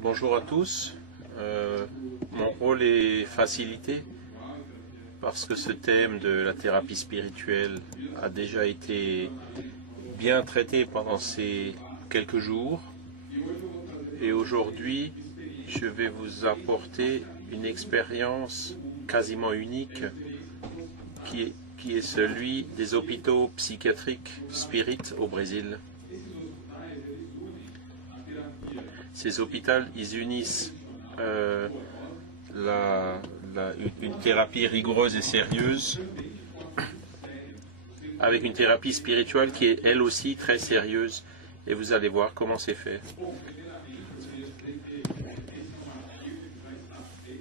Bonjour à tous. Mon rôle est facilité parce que ce thème de la thérapie spirituelle a déjà été bien traité pendant ces quelques jours. Et aujourd'hui, je vais vous apporter une expérience quasiment unique qui est celui des hôpitaux psychiatriques Spirit au Brésil. Ces hôpitaux, ils unissent une thérapie rigoureuse et sérieuse avec une thérapie spirituelle qui est elle aussi très sérieuse. Et vous allez voir comment c'est fait.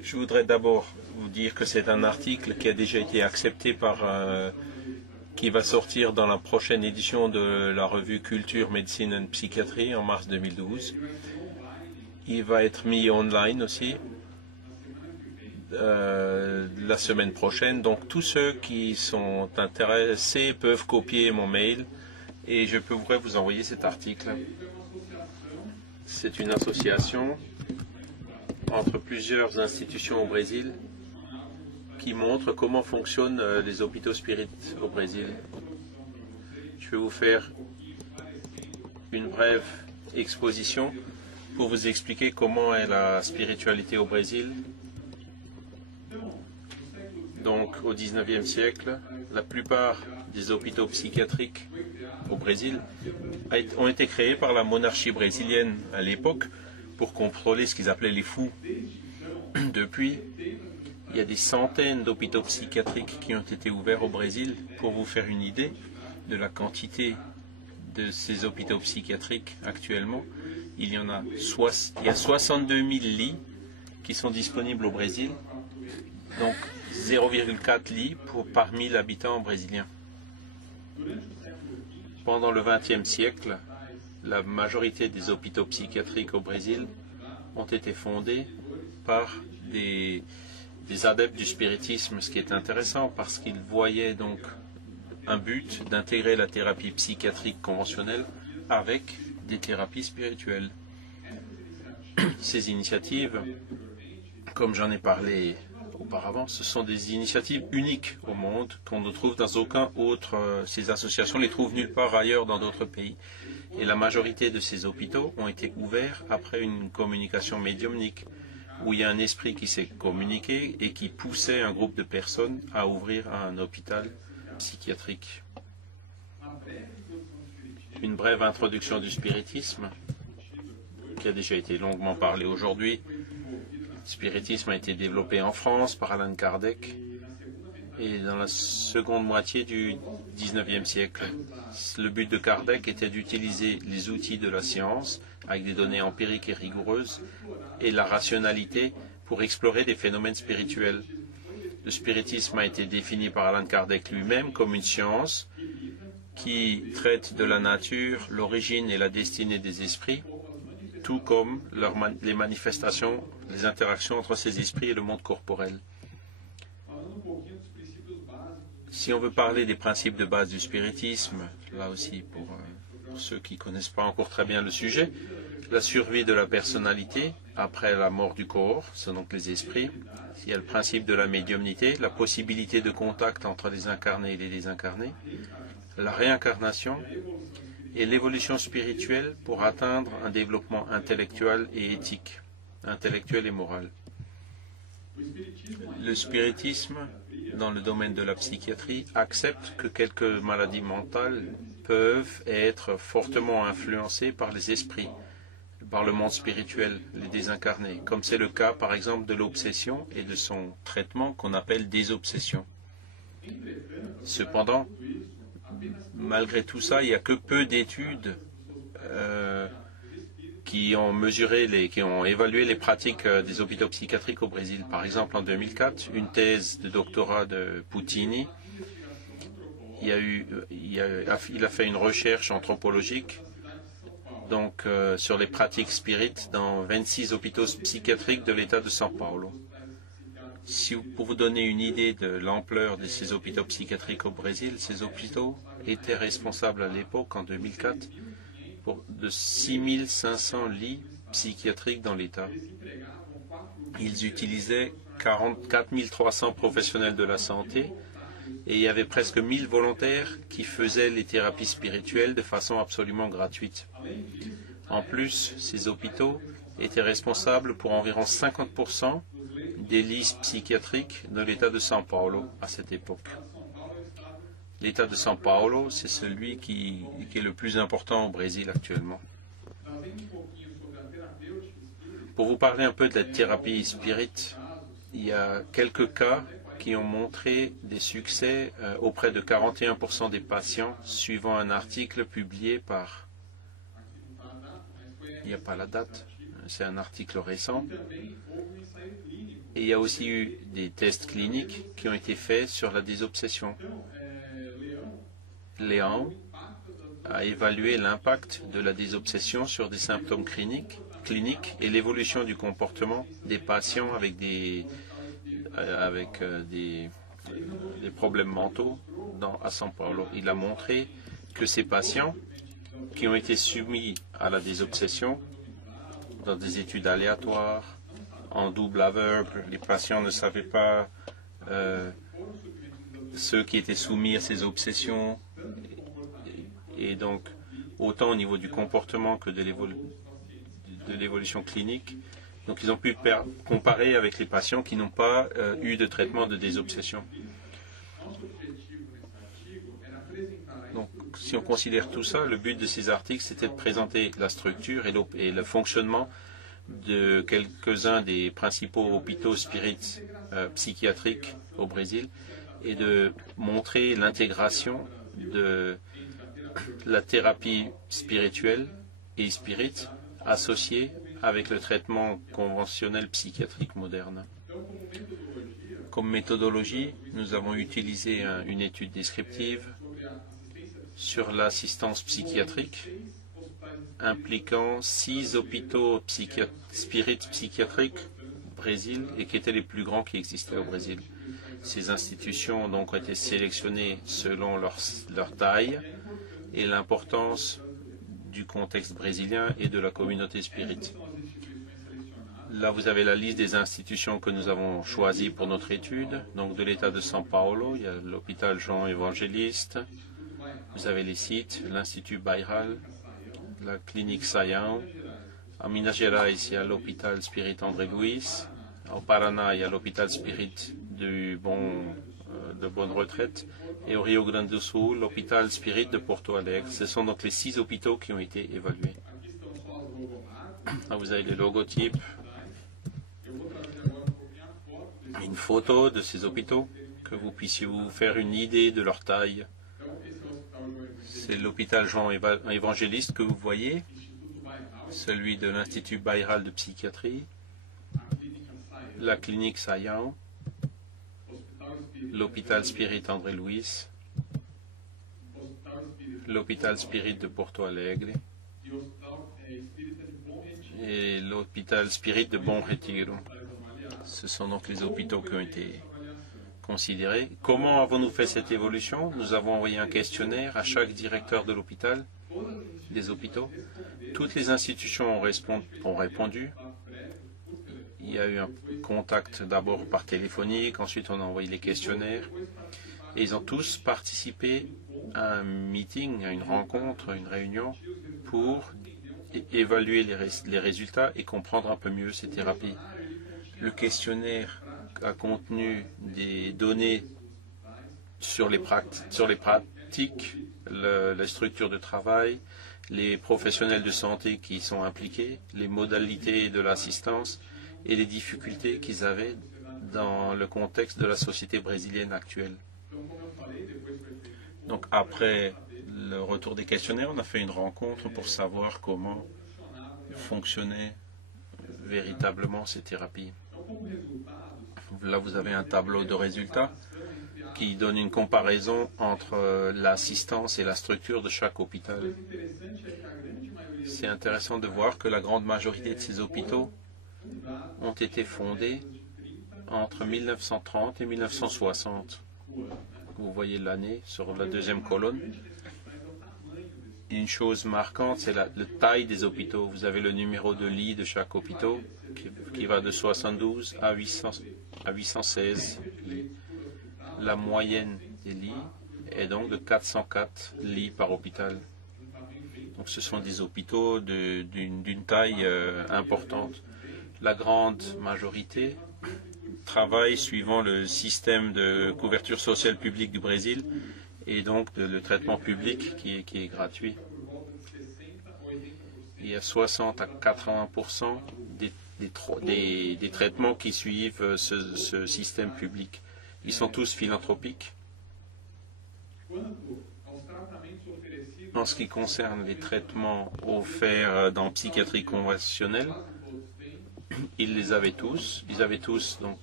Je voudrais d'abord vous dire que c'est un article qui a déjà été accepté qui va sortir dans la prochaine édition de la revue Culture, Médecine et Psychiatrie en mars 2012. Il va être mis online aussi la semaine prochaine. Donc tous ceux qui sont intéressés peuvent copier mon mail et je pourrais vous envoyer cet article. C'est une association entre plusieurs institutions au Brésil qui montre comment fonctionnent les hôpitaux spirites au Brésil. Je vais vous faire une brève exposition pour vous expliquer comment est la spiritualité au Brésil. Donc, au XIXe siècle, la plupart des hôpitaux psychiatriques au Brésil ont été créés par la monarchie brésilienne à l'époque pour contrôler ce qu'ils appelaient les fous. Depuis, il y a des centaines d'hôpitaux psychiatriques qui ont été ouverts au Brésil. Pour vous faire une idée de la quantité de ces hôpitaux psychiatriques actuellement, il y a 62 000 lits qui sont disponibles au Brésil, donc 0,4 lits par 1000 habitants brésiliens. Pendant le XXe siècle, la majorité des hôpitaux psychiatriques au Brésil ont été fondés par des adeptes du spiritisme, ce qui est intéressant parce qu'ils voyaient donc un but d'intégrer la thérapie psychiatrique conventionnelle avec des thérapies spirituelles. Ces initiatives, comme j'en ai parlé auparavant, ce sont des initiatives uniques au monde qu'on ne trouve dans aucun autre. Ces associations les trouvent nulle part ailleurs dans d'autres pays. Et la majorité de ces hôpitaux ont été ouverts après une communication médiumnique, où il y a un esprit qui s'est communiqué et qui poussait un groupe de personnes à ouvrir un hôpital psychiatrique. Une brève introduction du spiritisme, qui a déjà été longuement parlé aujourd'hui. Le spiritisme a été développé en France par Allan Kardec et dans la seconde moitié du XIXe siècle. Le but de Kardec était d'utiliser les outils de la science avec des données empiriques et rigoureuses et la rationalité pour explorer des phénomènes spirituels. Le spiritisme a été défini par Allan Kardec lui-même comme une science qui traite de la nature, l'origine et la destinée des esprits, tout comme les manifestations, les interactions entre ces esprits et le monde corporel. Si on veut parler des principes de base du spiritisme, là aussi pour ceux qui ne connaissent pas encore très bien le sujet, la survie de la personnalité après la mort du corps, c'est donc les esprits. Il y a le principe de la médiumnité, la possibilité de contact entre les incarnés et les désincarnés, la réincarnation et l'évolution spirituelle pour atteindre un développement intellectuel et éthique, intellectuel et moral. Le spiritisme, dans le domaine de la psychiatrie, accepte que quelques maladies mentales peuvent être fortement influencées par les esprits, par le monde spirituel, les désincarnés, comme c'est le cas par exemple de l'obsession et de son traitement qu'on appelle désobsession. Cependant, malgré tout ça, il n'y a que peu d'études qui ont évalué les pratiques des hôpitaux psychiatriques au Brésil. Par exemple, en 2004, une thèse de doctorat de Puccini, il a fait une recherche anthropologique donc, sur les pratiques spirites dans 26 hôpitaux psychiatriques de l'État de São Paulo. Pour vous donner une idée de l'ampleur de ces hôpitaux psychiatriques au Brésil, ces hôpitaux étaient responsables à l'époque, en 2004, de 6500 lits psychiatriques dans l'État. Ils utilisaient 44 300 professionnels de la santé et il y avait presque 1000 volontaires qui faisaient les thérapies spirituelles de façon absolument gratuite. En plus, ces hôpitaux étaient responsables pour environ 50% des listes psychiatriques de l'État de São Paulo à cette époque. L'État de São Paulo, c'est celui qui est le plus important au Brésil actuellement. Pour vous parler un peu de la thérapie spirit, il y a quelques cas qui ont montré des succès auprès de 41% des patients, suivant un article publié par... Il n'y a pas la date, c'est un article récent. Et il y a aussi eu des tests cliniques qui ont été faits sur la désobsession. Léon a évalué l'impact de la désobsession sur des symptômes cliniques et l'évolution du comportement des patients avec des problèmes mentaux à São Paulo. Il a montré que ces patients qui ont été soumis à la désobsession dans des études aléatoires, en double aveugle, les patients ne savaient pas ceux qui étaient soumis à ces obsessions, et donc autant au niveau du comportement que de l'évolution clinique. Donc ils ont pu comparer avec les patients qui n'ont pas eu de traitement de désobsession. Donc si on considère tout ça, le but de ces articles, c'était de présenter la structure et le fonctionnement de quelques-uns des principaux hôpitaux spirites psychiatriques au Brésil et de montrer l'intégration de la thérapie spirituelle et spirit associée avec le traitement conventionnel psychiatrique moderne. Comme méthodologie, nous avons utilisé une étude descriptive sur l'assistance psychiatrique impliquant 6 hôpitaux spirit psychiatriques au Brésil et qui étaient les plus grands qui existaient au Brésil. Ces institutions ont donc été sélectionnées selon leur taille et l'importance du contexte brésilien et de la communauté spirit. Là, vous avez la liste des institutions que nous avons choisies pour notre étude. Donc, de l'État de São Paulo, il y a l'hôpital Jean Évangéliste. Vous avez les sites, l'Institut Bairral, la clinique Saião. À Minas Gerais, il y a l'hôpital Spirit André Luiz. Au Paraná, il y a l'hôpital Spirit de Bonne Retraite. Et au Rio Grande do Sul, l'hôpital Spirit de Porto Alegre. Ce sont donc les 6 hôpitaux qui ont été évalués. Là, vous avez les logotypes. Une photo de ces hôpitaux, que vous puissiez vous faire une idée de leur taille. C'est l'hôpital Jean Évangéliste que vous voyez, celui de l'Institut Bairral de psychiatrie, la clinique Saião, l'hôpital Spirit André Luiz, l'hôpital Spirit de Porto Alegre et l'hôpital Spirit de Bom Retiro. Ce sont donc les hôpitaux qui ont été considérés. Comment avons-nous fait cette évolution? Nous avons envoyé un questionnaire à chaque directeur de l'hôpital, des hôpitaux. Toutes les institutions ont répondu. Il y a eu un contact d'abord par téléphonique, ensuite on a envoyé les questionnaires. Et ils ont tous participé à un meeting, à une rencontre, à une réunion pour évaluer les résultats et comprendre un peu mieux ces thérapies. Le questionnaire a contenu des données sur les pratiques, la structure de travail, les professionnels de santé qui y sont impliqués, les modalités de l'assistance et les difficultés qu'ils avaient dans le contexte de la société brésilienne actuelle. Donc après le retour des questionnaires, on a fait une rencontre pour savoir comment fonctionnaient véritablement ces thérapies. Là, vous avez un tableau de résultats qui donne une comparaison entre l'assistance et la structure de chaque hôpital. C'est intéressant de voir que la grande majorité de ces hôpitaux ont été fondés entre 1930 et 1960. Vous voyez l'année sur la deuxième colonne. Une chose marquante, c'est la taille des hôpitaux. Vous avez le numéro de lit de chaque hôpital qui va de 72 à 816 lits. La moyenne des lits est donc de 404 lits par hôpital. Donc ce sont des hôpitaux d'une taille importante. La grande majorité travaille suivant le système de couverture sociale publique du Brésil et donc le traitement public qui est gratuit. Il y a 60 à 80% des traitements qui suivent ce système public. Ils sont tous philanthropiques. En ce qui concerne les traitements offerts dans psychiatrie conventionnelle, ils les avaient tous. Ils avaient tous donc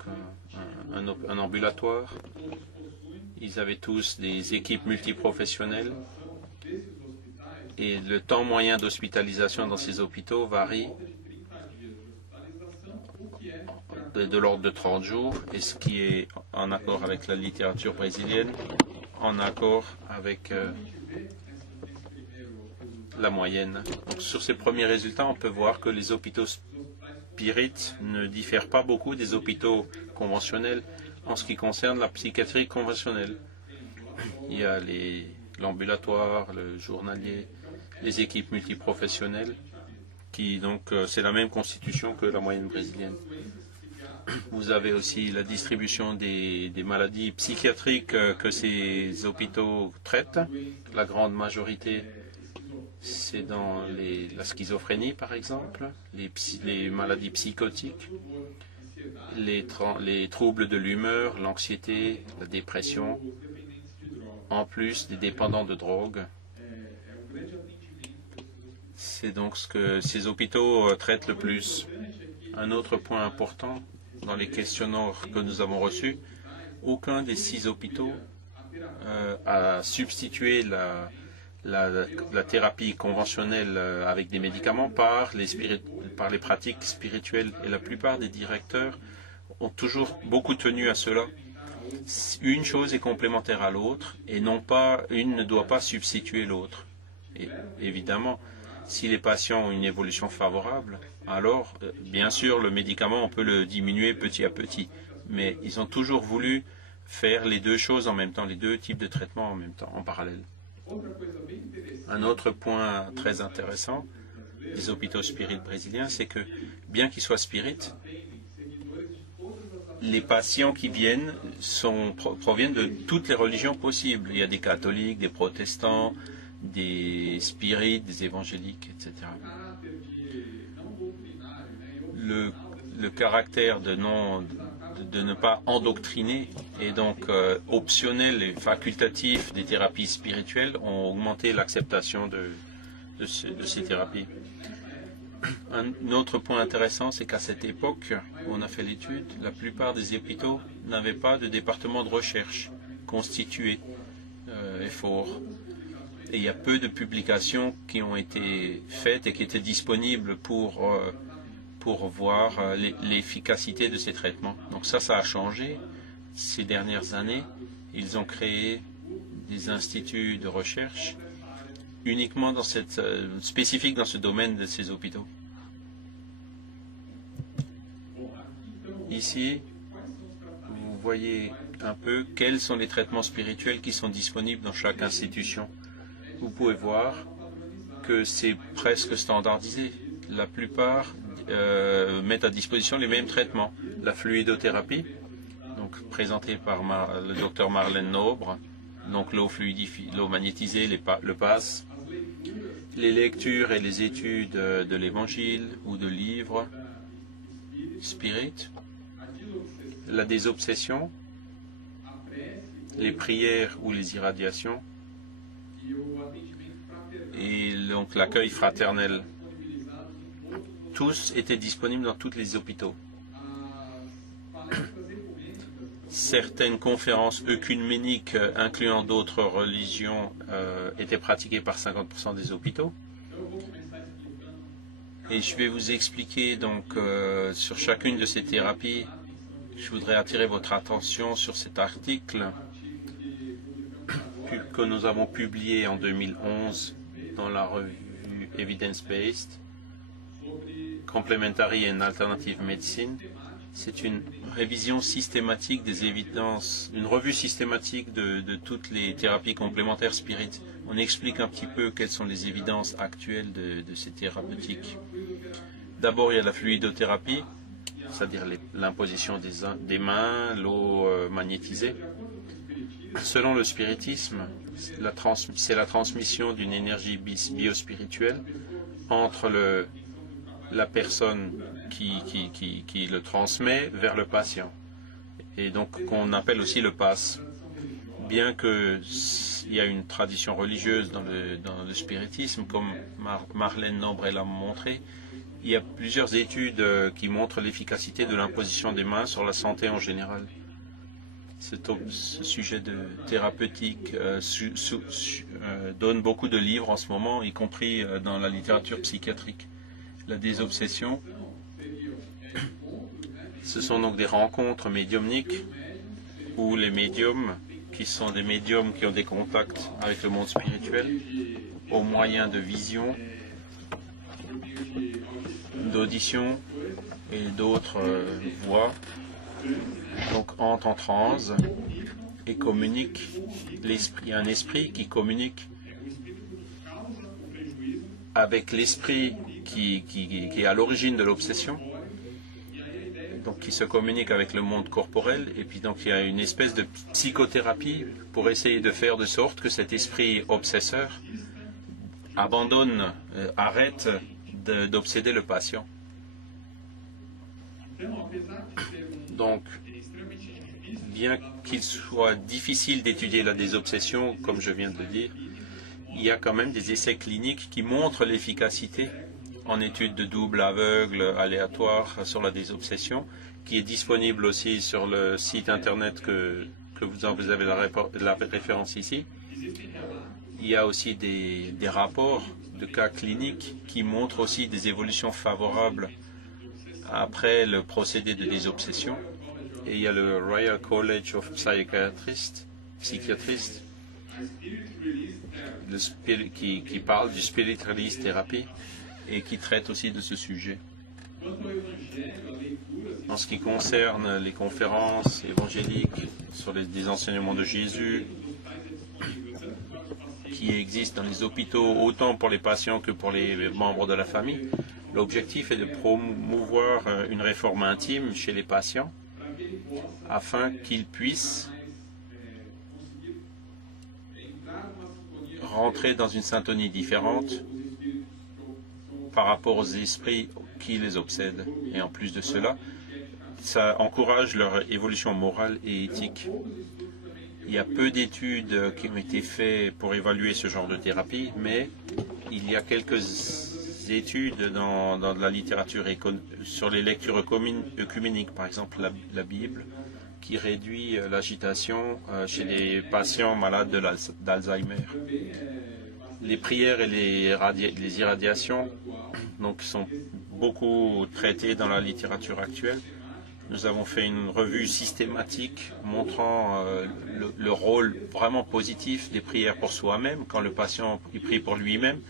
un ambulatoire. Ils avaient tous des équipes multiprofessionnelles. Et le temps moyen d'hospitalisation dans ces hôpitaux varie de l'ordre de 30 jours, et ce qui est en accord avec la littérature brésilienne, en accord avec la moyenne. Donc, sur ces premiers résultats, on peut voir que les hôpitaux Spirit ne diffèrent pas beaucoup des hôpitaux conventionnels en ce qui concerne la psychiatrie conventionnelle. Il y a l'ambulatoire, le journalier, les équipes multiprofessionnelles, qui donc c'est la même constitution que la moyenne brésilienne. Vous avez aussi la distribution des maladies psychiatriques que ces hôpitaux traitent. La grande majorité, c'est dans la schizophrénie, par exemple, les maladies psychotiques, les troubles de l'humeur, l'anxiété, la dépression, en plus des dépendants de drogue. C'est donc ce que ces hôpitaux traitent le plus. Un autre point important dans les questionnaires que nous avons reçus, aucun des 6 hôpitaux a substitué la thérapie conventionnelle avec des médicaments par les pratiques spirituelles. Et la plupart des directeurs ont toujours beaucoup tenu à cela. Une chose est complémentaire à l'autre et non pas, une ne doit pas substituer l'autre. Et évidemment, si les patients ont une évolution favorable, alors, bien sûr, le médicament, on peut le diminuer petit à petit. Mais ils ont toujours voulu faire les deux choses en même temps, les deux types de traitements en même temps, en parallèle. Un autre point très intéressant des hôpitaux Spirit brésiliens, c'est que, bien qu'ils soient Spirit, les patients qui viennent proviennent de toutes les religions possibles. Il y a des catholiques, des protestants, des spirites, des évangéliques, etc. Le caractère de ne pas endoctriner et donc optionnel et facultatif des thérapies spirituelles ont augmenté l'acceptation de ces thérapies. Un autre point intéressant, c'est qu'à cette époque, où on a fait l'étude, la plupart des hôpitaux n'avaient pas de département de recherche constitué et fort. Et il y a peu de publications qui ont été faites et qui étaient disponibles pour voir l'efficacité de ces traitements. Donc ça a changé ces dernières années. Ils ont créé des instituts de recherche uniquement spécifiques dans ce domaine de ces hôpitaux. Ici, vous voyez un peu quels sont les traitements spirituels qui sont disponibles dans chaque institution. Vous pouvez voir que c'est presque standardisé. La plupart mettent à disposition les mêmes traitements. La fluidothérapie, donc présentée par le docteur Marlène Nobre, donc l'eau magnétisée, le PAS, les lectures et les études de l'Évangile ou de livres Spirit, la désobsession, les prières ou les irradiations, et donc l'accueil fraternel. Tous étaient disponibles dans tous les hôpitaux. Certaines conférences œcuméniques incluant d'autres religions étaient pratiquées par 50% des hôpitaux. Et je vais vous expliquer donc sur chacune de ces thérapies. Je voudrais attirer votre attention sur cet article que nous avons publié en 2011 dans la revue Evidence-Based, Complementary and Alternative Medicine. C'est une révision systématique des évidences, une revue systématique de toutes les thérapies complémentaires spirit. On explique un petit peu quelles sont les évidences actuelles de ces thérapeutiques. D'abord, il y a la fluidothérapie, c'est-à-dire l'imposition des mains, l'eau magnétisée. Selon le spiritisme, c'est la transmission d'une énergie biospirituelle entre la personne qui le transmet vers le patient, et donc qu'on appelle aussi le pass. Bien qu'il y a une tradition religieuse dans le spiritisme, comme Marlène Nombre l'a montré, il y a plusieurs études qui montrent l'efficacité de l'imposition des mains sur la santé en général. Ce sujet de thérapeutique donne beaucoup de livres en ce moment, y compris dans la littérature psychiatrique. La désobsession, ce sont donc des rencontres médiumniques où les médiums, qui sont des médiums qui ont des contacts avec le monde spirituel, au moyen de vision, d'audition et d'autres voies, donc entrent en transe et communiquent. Il y a un esprit qui communique avec l'esprit qui est à l'origine de l'obsession, donc qui se communique avec le monde corporel, et puis donc il y a une espèce de psychothérapie pour essayer de faire de sorte que cet esprit obsesseur arrête d'obséder le patient. Donc, bien qu'il soit difficile d'étudier la désobsession, comme je viens de le dire, il y a quand même des essais cliniques qui montrent l'efficacité en études de double aveugle aléatoire sur la désobsession, qui est disponible aussi sur le site internet que vous avez la référence ici. Il y a aussi des rapports de cas cliniques qui montrent aussi des évolutions favorables après le procédé de désobsession. Et il y a le Royal College of Psychiatrists qui parle du Spirit Release Therapy et qui traite aussi de ce sujet. En ce qui concerne les conférences évangéliques sur des enseignements de Jésus qui existent dans les hôpitaux, autant pour les patients que pour les membres de la famille, l'objectif est de promouvoir une réforme intime chez les patients afin qu'ils puissent rentrer dans une syntonie différente par rapport aux esprits qui les obsèdent. Et en plus de cela, ça encourage leur évolution morale et éthique. Il y a peu d'études qui ont été faites pour évaluer ce genre de thérapie, mais il y a quelques études dans la littérature sur les lectures œcuméniques, par exemple la Bible, qui réduit l'agitation chez les patients malades d'Alzheimer. Les prières et les irradiations donc, sont beaucoup traitées dans la littérature actuelle. Nous avons fait une revue systématique montrant le rôle vraiment positif des prières pour soi-même, quand le patient prie pour lui-même,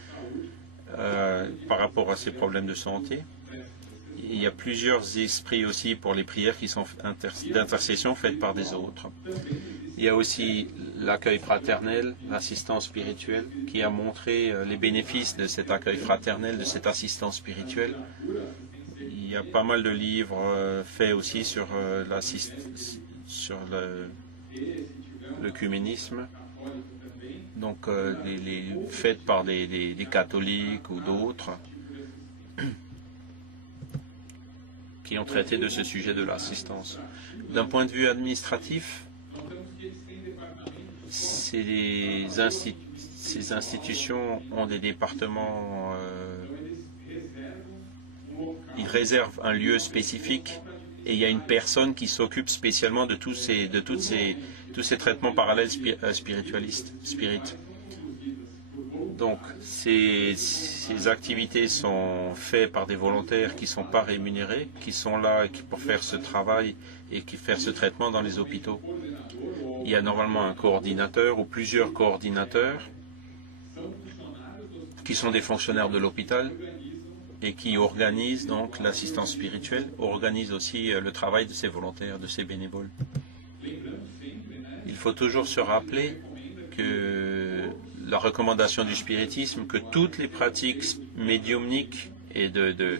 par rapport à ses problèmes de santé. Il y a plusieurs esprits aussi pour les prières qui sont d'intercession faites par des autres. Il y a aussi l'accueil fraternel, l'assistance spirituelle, qui a montré les bénéfices de cet accueil fraternel, de cette assistance spirituelle. Il y a pas mal de livres faits aussi sur l'œcuménisme, donc faits par des catholiques ou d'autres, qui ont traité de ce sujet de l'assistance. D'un point de vue administratif, ces institutions ont des départements, ils réservent un lieu spécifique et il y a une personne qui s'occupe spécialement de tous ces traitements parallèles spiritualistes, spirit. Donc, ces activités sont faites par des volontaires qui ne sont pas rémunérés, qui sont là pour faire ce travail et qui faire ce traitement dans les hôpitaux. Il y a normalement un coordinateur ou plusieurs coordinateurs qui sont des fonctionnaires de l'hôpital et qui organisent donc l'assistance spirituelle, organisent aussi le travail de ces volontaires, de ces bénévoles. Il faut toujours se rappeler que la recommandation du spiritisme, que toutes les pratiques médiumniques et de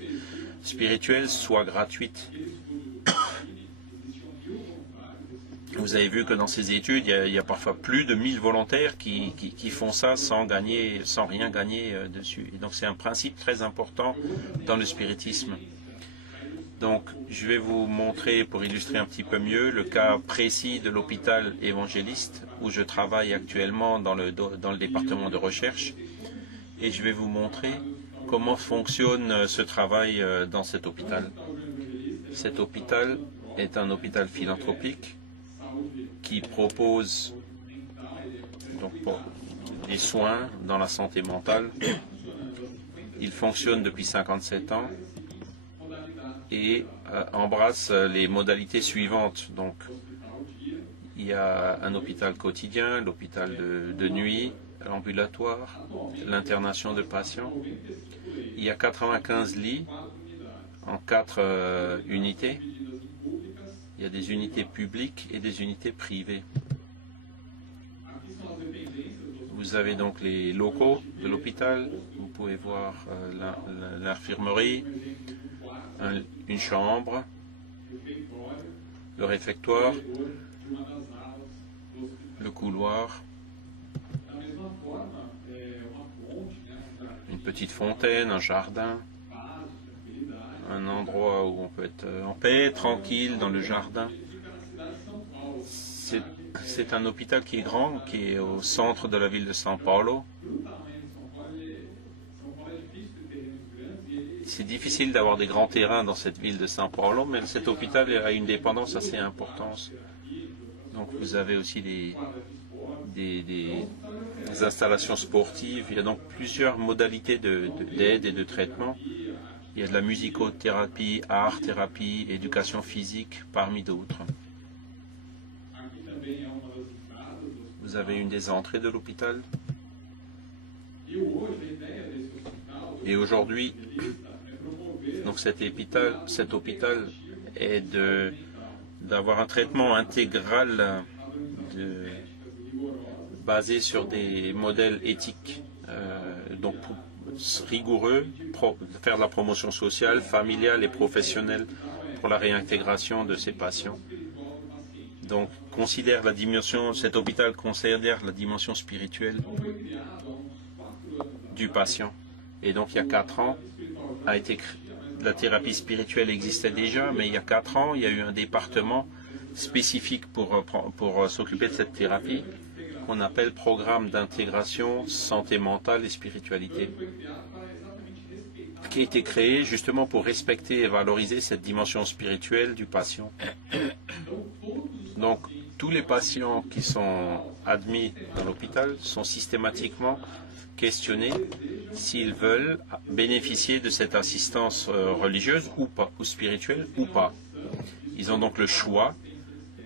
spirituelles soient gratuites. Vous avez vu que dans ces études, il y a parfois plus de 1000 volontaires qui font ça sans rien gagner dessus. Et donc c'est un principe très important dans le spiritisme. Donc je vais vous montrer, pour illustrer un petit peu mieux, le cas précis de l'hôpital évangéliste où je travaille actuellement dans le département de recherche. Et je vais vous montrer comment fonctionne ce travail dans cet hôpital. Cet hôpital est un hôpital philanthropique qui propose donc des soins dans la santé mentale. Il fonctionne depuis 57 ans et embrasse les modalités suivantes. Donc, il y a un hôpital quotidien, l'hôpital de nuit, l'ambulatoire, l'internation de patients. Il y a 95 lits en 4 unités. Il y a des unités publiques et des unités privées. Vous avez donc les locaux de l'hôpital. Vous pouvez voir l'infirmerie, une chambre, le réfectoire, le couloir, une petite fontaine, un jardin, un endroit où on peut être en paix, tranquille, dans le jardin. C'est un hôpital qui est grand, qui est au centre de la ville de São Paulo. C'est difficile d'avoir des grands terrains dans cette ville de São Paulo, mais cet hôpital a une dépendance assez importante. Donc vous avez aussi des installations sportives. Il y a donc plusieurs modalités d'aide et de traitement. Il y a de la musicothérapie, art-thérapie, éducation physique, parmi d'autres. Vous avez une des entrées de l'hôpital. Et aujourd'hui, donc cet hôpital est d'avoir un traitement intégral basé sur des modèles éthiques, donc rigoureux, faire de la promotion sociale, familiale et professionnelle pour la réintégration de ces patients. Donc, cet hôpital considère la dimension spirituelle du patient. Et donc, il y a 4 ans, la thérapie spirituelle existait déjà, mais il y a 4 ans, il y a eu un département spécifique pour s'occuper de cette thérapie, qu'on appelle Programme d'intégration santé mentale et spiritualité, qui a été créé justement pour respecter et valoriser cette dimension spirituelle du patient. Donc, tous les patients qui sont admis dans l'hôpital sont systématiquement questionnés s'ils veulent bénéficier de cette assistance religieuse ou pas, ou spirituelle ou pas. Ils ont donc le choix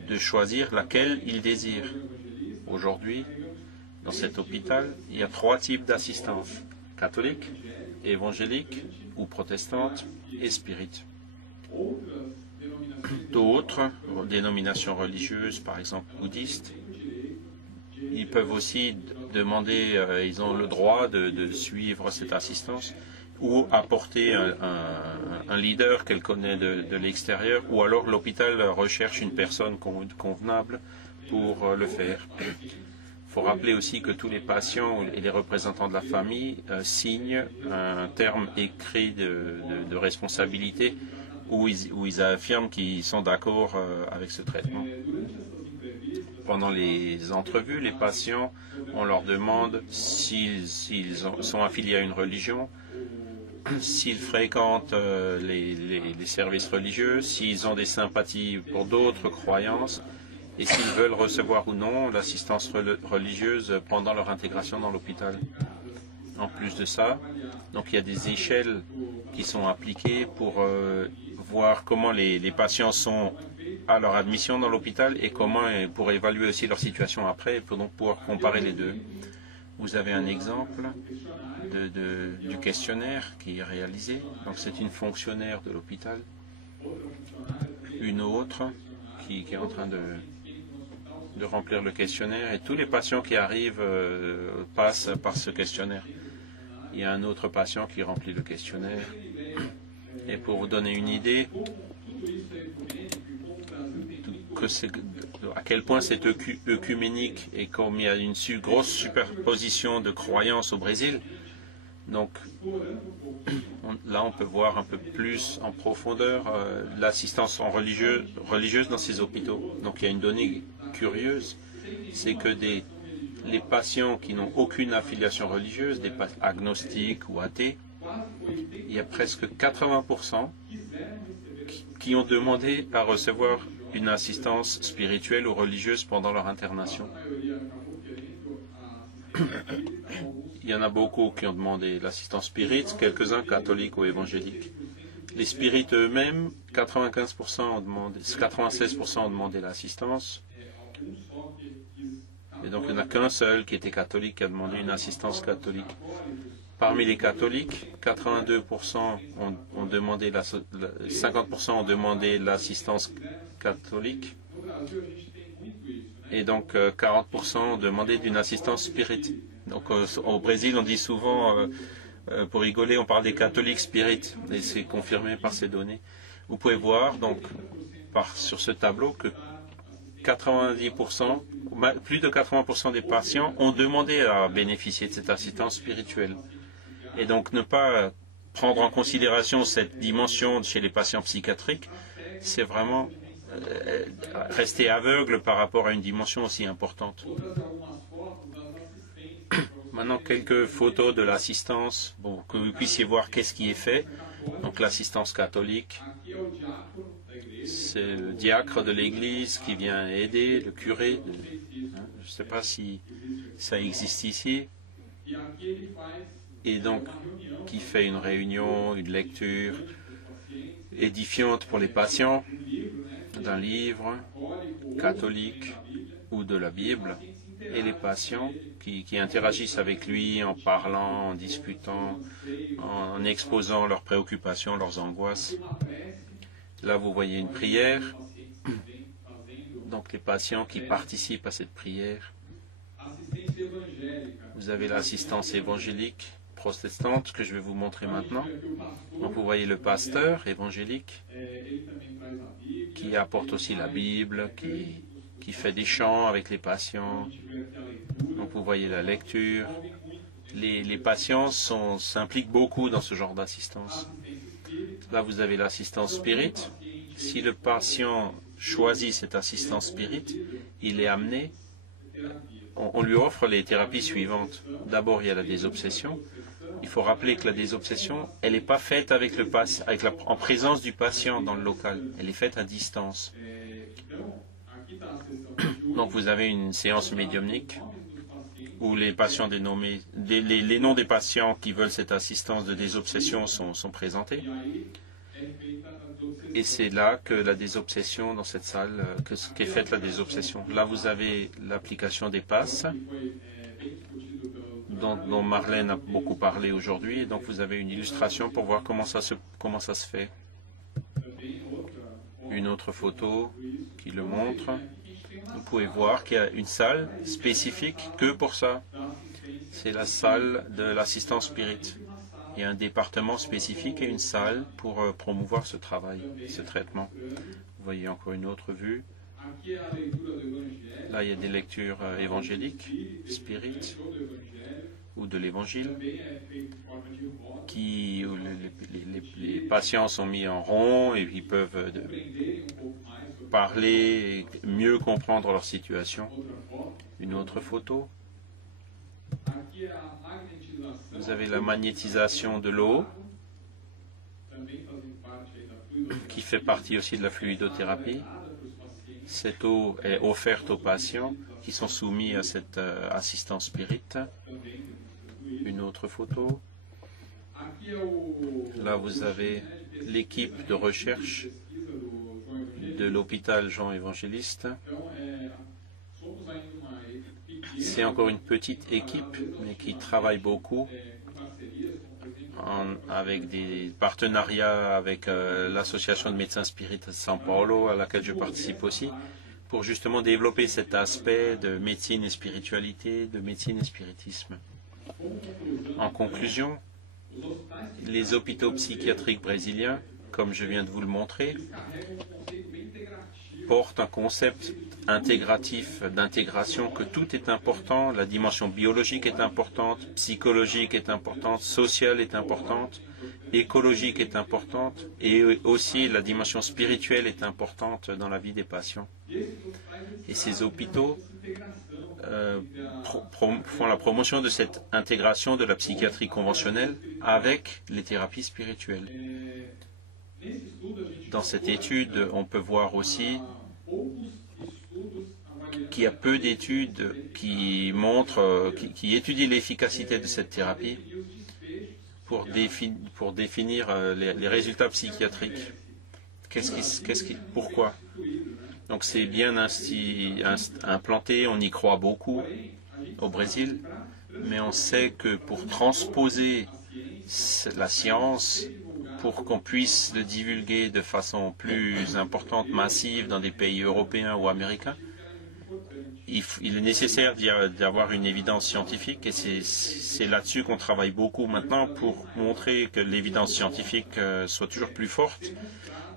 de choisir laquelle ils désirent. Aujourd'hui, dans cet hôpital, il y a 3 types d'assistance: catholique, évangélique ou protestante et spirit. D'autres dénominations religieuses, par exemple bouddhistes, ils peuvent aussi demander, ils ont le droit de suivre cette assistance ou apporter un leader qu'elle connaît de l'extérieur, ou alors l'hôpital recherche une personne convenable pour le faire. Il faut rappeler aussi que tous les patients et les représentants de la famille signent un terme écrit de responsabilité où ils affirment qu'ils sont d'accord avec ce traitement. Pendant les entrevues, les patients, on leur demande s'ils sont affiliés à une religion, s'ils fréquentent les services religieux, s'ils ont des sympathies pour d'autres croyances, et s'ils veulent recevoir ou non l'assistance religieuse pendant leur intégration dans l'hôpital. En plus de ça, donc il y a des échelles qui sont appliquées pour voir comment les patients sont à leur admission dans l'hôpital et comment pour évaluer aussi leur situation après, pour donc pouvoir comparer les deux. Vous avez un exemple du questionnaire qui est réalisé. Donc c'est une fonctionnaire de l'hôpital. Une autre qui est en train de remplir le questionnaire. Et tous les patients qui arrivent passent par ce questionnaire. Il y a un autre patient qui remplit le questionnaire. Et pour vous donner une idée, à quel point c'est œcuménique et comme il y a une grosse superposition de croyances au Brésil, donc là on peut voir un peu plus en profondeur l'assistance religieuse dans ces hôpitaux. Donc il y a une donnée curieuse, c'est que les patients qui n'ont aucune affiliation religieuse, des agnostiques ou athées, il y a presque 80% qui ont demandé à recevoir une assistance spirituelle ou religieuse pendant leur internation. Il y en a beaucoup qui ont demandé l'assistance spirite, quelques-uns catholiques ou évangéliques. Les spirites eux-mêmes, 96% ont demandé l'assistance. Et donc il n'y en a qu'un seul qui était catholique qui a demandé une assistance catholique. Parmi les catholiques, 82% ont demandé 50% ont demandé l'assistance catholique. Et donc 40% ont demandé d'une assistance spirite. Donc au Brésil, on dit souvent, pour rigoler, on parle des catholiques spirites. Et c'est confirmé par ces données. Vous pouvez voir donc sur ce tableau que 90%, plus de 80% des patients ont demandé à bénéficier de cette assistance spirituelle. Et donc ne pas prendre en considération cette dimension chez les patients psychiatriques, c'est vraiment rester aveugle par rapport à une dimension aussi importante. Maintenant, quelques photos de l'assistance, pour que vous puissiez voir qu'est-ce qui est fait. Donc l'assistance catholique, c'est le diacre de l'église qui vient aider, le curé. Je ne sais pas si ça existe ici. Et donc, qui fait une réunion, une lecture édifiante pour les patients d'un livre catholique ou de la Bible, et les patients qui interagissent avec lui en parlant, en discutant, en exposant leurs préoccupations, leurs angoisses. Là, vous voyez une prière. Donc, les patients qui participent à cette prière. Vous avez l'assistance évangélique protestante que je vais vous montrer maintenant. Donc, vous voyez le pasteur évangélique qui apporte aussi la Bible, qui fait des chants avec les patients. Donc, vous voyez la lecture. Les patients s'impliquent beaucoup dans ce genre d'assistance. Là, vous avez l'assistance spirit. Si le patient choisit cette assistance spirit, il est amené, on lui offre les thérapies suivantes. D'abord, il y a la désobsession. Il faut rappeler que la désobsession, elle n'est pas faite en présence du patient dans le local. Elle est faite à distance. Donc, vous avez une séance médiumnique où les patients dénommés, les noms des patients qui veulent cette assistance de désobsession sont présentés. Et c'est là que la désobsession, dans cette salle, qu'est faite la désobsession. Là, vous avez l'application des passes, dont Marlène a beaucoup parlé aujourd'hui. Et donc, vous avez une illustration pour voir comment ça se fait. Une autre photo qui le montre. Vous pouvez voir qu'il y a une salle spécifique que pour ça. C'est la salle de l'assistance spirit. Il y a un département spécifique et une salle pour promouvoir ce travail, ce traitement. Vous voyez encore une autre vue. Là, il y a des lectures évangéliques, spirit, ou de l'évangile, où les patients sont mis en rond et ils peuvent parler et mieux comprendre leur situation. Une autre photo. Vous avez la magnétisation de l'eau, qui fait partie aussi de la fluidothérapie. Cette eau est offerte aux patients qui sont soumis à cette assistance spirit. Une autre photo. Là, vous avez l'équipe de recherche de l'hôpital Jean Évangéliste. C'est encore une petite équipe, mais qui travaille beaucoup avec des partenariats avec l'Association de médecins spirites de São Paulo, à laquelle je participe aussi, pour justement développer cet aspect de médecine et spiritualité, de médecine et spiritisme. En conclusion, les hôpitaux psychiatriques brésiliens, comme je viens de vous le montrer, portent un concept intégratif d'intégration, que tout est important, la dimension biologique est importante, psychologique est importante, sociale est importante, écologique est importante, et aussi la dimension spirituelle est importante dans la vie des patients. Et ces hôpitaux font la promotion de cette intégration de la psychiatrie conventionnelle avec les thérapies spirituelles. Dans cette étude, on peut voir aussi qu'il y a peu d'études qui montrent, qui étudient l'efficacité de cette thérapie pour définir les résultats psychiatriques. Pourquoi? Donc c'est bien implanté, on y croit beaucoup au Brésil, mais on sait que pour transposer la science, pour qu'on puisse le divulguer de façon plus importante, massive dans des pays européens ou américains, il est nécessaire d'avoir une évidence scientifique, et c'est là-dessus qu'on travaille beaucoup maintenant pour montrer que l'évidence scientifique soit toujours plus forte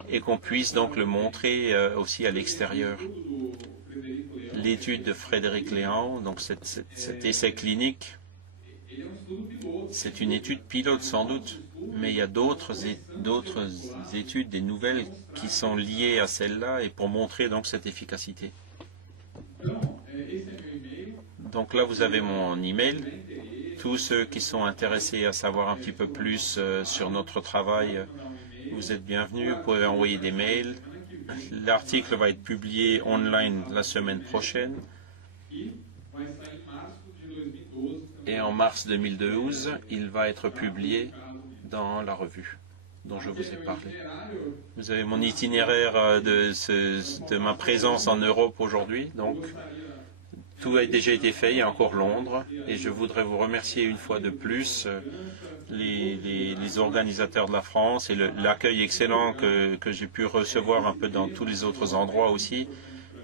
et qu'on puisse donc le montrer aussi à l'extérieur. L'étude de Frédéric Léon, donc cet essai clinique, c'est une étude pilote sans doute, mais il y a d'autres études, des nouvelles qui sont liées à celle-là et pour montrer donc cette efficacité. Donc là, vous avez mon email. Tous ceux qui sont intéressés à savoir un petit peu plus sur notre travail, vous êtes bienvenus. Vous pouvez envoyer des mails. L'article va être publié online la semaine prochaine. Et en mars 2012, il va être publié dans la revue dont je vous ai parlé. Vous avez mon itinéraire de ma présence en Europe aujourd'hui. Donc, tout a déjà été fait, il y a encore Londres. Et je voudrais vous remercier une fois de plus les organisateurs de la France et l'accueil excellent que j'ai pu recevoir un peu dans tous les autres endroits aussi.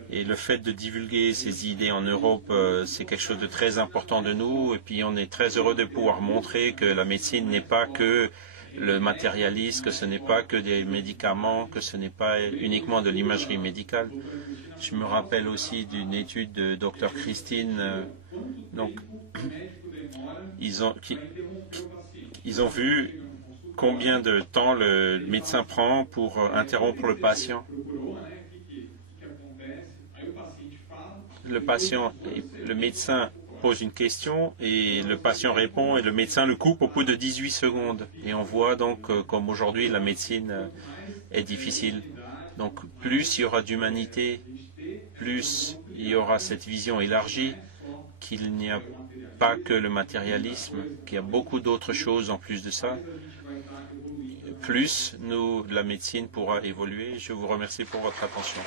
Et le fait de divulguer ces idées en Europe, c'est quelque chose de très important de nous. Et puis on est très heureux de pouvoir montrer que la médecine n'est pas que le matérialisme, que ce n'est pas que des médicaments, que ce n'est pas uniquement de l'imagerie médicale. Je me rappelle aussi d'une étude de Dr Christine. Donc, ils ont vu combien de temps le médecin prend pour interrompre le patient. Le médecin pose une question et le patient répond et le médecin le coupe au bout de 18 secondes. Et on voit donc comme aujourd'hui la médecine est difficile. Donc plus il y aura d'humanité, plus il y aura cette vision élargie qu'il n'y a pas que le matérialisme, qu'il y a beaucoup d'autres choses en plus de ça, plus la médecine pourra évoluer. Je vous remercie pour votre attention.